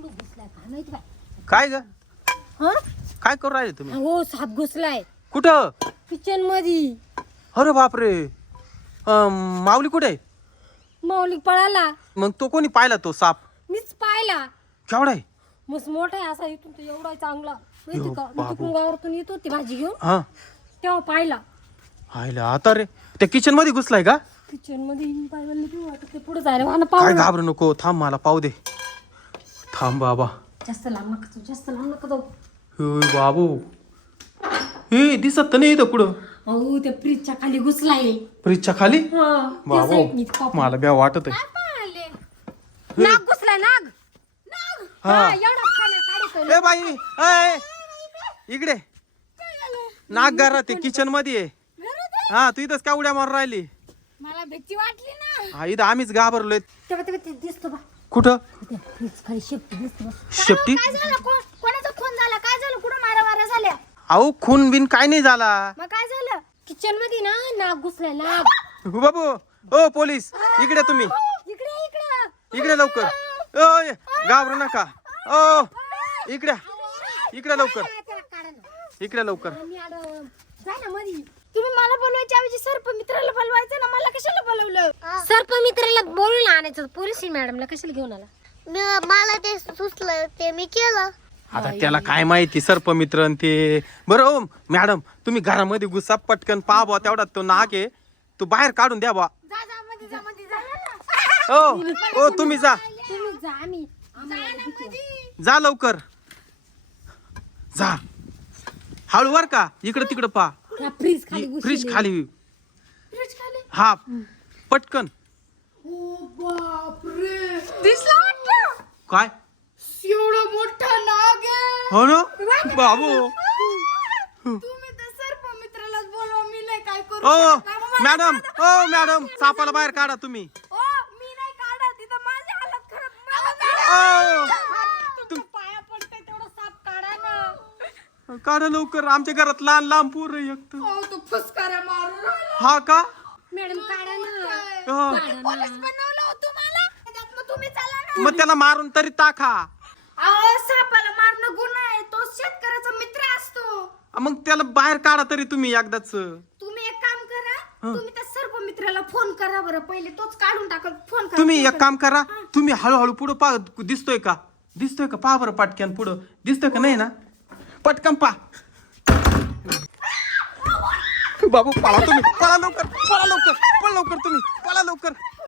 घुसलाय काय माहिती बाय काय ग? हा? काय करू राहिले तुम्ही? हो साप घुसलाय. कुठं? किचनमध्ये अरे बापरे. अं, माऊली कुठे आहे? माऊली पळाला. मग तो कोणी पाहिला तो साप? मीच पाहिला. केवढा आहे? मस्त मोठा आहे असा इथून तो एवढा चांगला. माहिती का? मी. तिकडून येत होती भाजी घेऊन. हा. तेव्हा पाहिला. आयला आता रे त्या किचनमध्ये घुसलाय का? किचनमध्ये येऊन पाहिलं वाटत ते पुढे जायला मला काय घाबरू नको. थांब मला पाहू दे. थांब बाबा. जास्त लांब नका जाऊ, जास्त लांब नका जाऊ. होय बाबू. हे दिसत तर नाही इथं पुढं. अहो त्या फ्रीजच्या खाली घुसलाय फ्रीजच्या खाली? हा बाबू मला ब्या वाटत आहे. नाग घुसलाय नाग. नाग. हा. हा एवढा खाना काढतो ए बाई अय इकडे. नाक गारा ते किचनमध्ये आहे? हा तू इथंच का उड्या मारून राहिली? मला भीती वाटली ना. हा इथं आम्हीच घाबरलोय. तेव्हा तेव्हा ते दिसतो बा. कुठं शेपटी दिसतो बा शेपटी काय झालं कोण कोणाचा खून झाला काय झालं कुठं मारा मारा झाल्या अहो खून बिन काय नाही झाला मग काय झालं किचनमध्ये ना नाग घुसलाय नाग हो बाबू ओ पोलीस इकडे तुम्ही इकडे इकडे इकडे लवकर ओय घाबरू नका ओ इकडे इकडे लवकर इकडे लवकर आम्ही आलो जाय ना मधी तुम्ही मला बोलवायच्या ऐवजी सर्प मित्राला बोलवायचं ना मला कशाला बोलवलं सर्प मित्राला बोलून आणायचं. पोलीस मॅडमला कशाला घेऊन आला? मला ते सुचलं ते मी केलं. आता त्याला काय माहिती सर्पमित्र आणि ते. बरं ओ मॅडम तुम्ही घरामध्ये घुसा पटकन पहा बा तेवढा तो नाक आहे. तो बाहेर काढून द्या बा जा जा मध्ये जा मध्ये जा. ओ ओ तुम्ही जा. तुम्ही जा आम्ही. आम्हाला भीती वाटते. जा लवकर. जा. हळू वर का? इकडे तिकडे पहा. फ्रीज खाली घुसली फ्रीज खाली. फ्रीज खाली? हा पटकन दिसला वाटतं? काय? एवढा मोठा नाग आहे. हो ना? बाबू. तुम्ही तर सर्प मित्रालाच बोलवा मी नाही काय करू ओ शकत. मला मॅडम. काढा. ओ मॅडम. सापाला बाहेर काढा तुम्ही. ओ मी नाही काढत. तिथं माझी हालत खराब. मला ओ. तुमच्या पाया पडते तेवढा साप काढा ना. काढा लवकर. आमच्या घरात लहान लहान पोर एक ओ तो फुसकारा मारून राहिला. हा का? मॅडम काढा ना. हा. पोलीस बनवलं हो तुम्हाला? मग तुम्ही चला ना. मग त्याला मारून तरी टाका. अहो सापाला मारणं गुन्हा आहे. तो शेतकऱ्याचा मित्र असतो. मग त्याला बाहेर काढा तरी तुम्ही एकदाच. तुम्ही एक काम करा. तुम्ही त्या सर्प मित्राला फोन करा बरं. पहिले तोच काढून टाकल. फोन करा तुम्ही एक काम करा. तुम्ही हळूहळू पुढं पा दिसतोय का? दिसतोय का? पहा बरं पटक्यान पुढं. दिसतोय का? नाही ना? पटकन पा. बाबू पळा तुम्ही. पळा लवकर पळा लवकर पळा लवकर तुम्ही. पळा लवकर.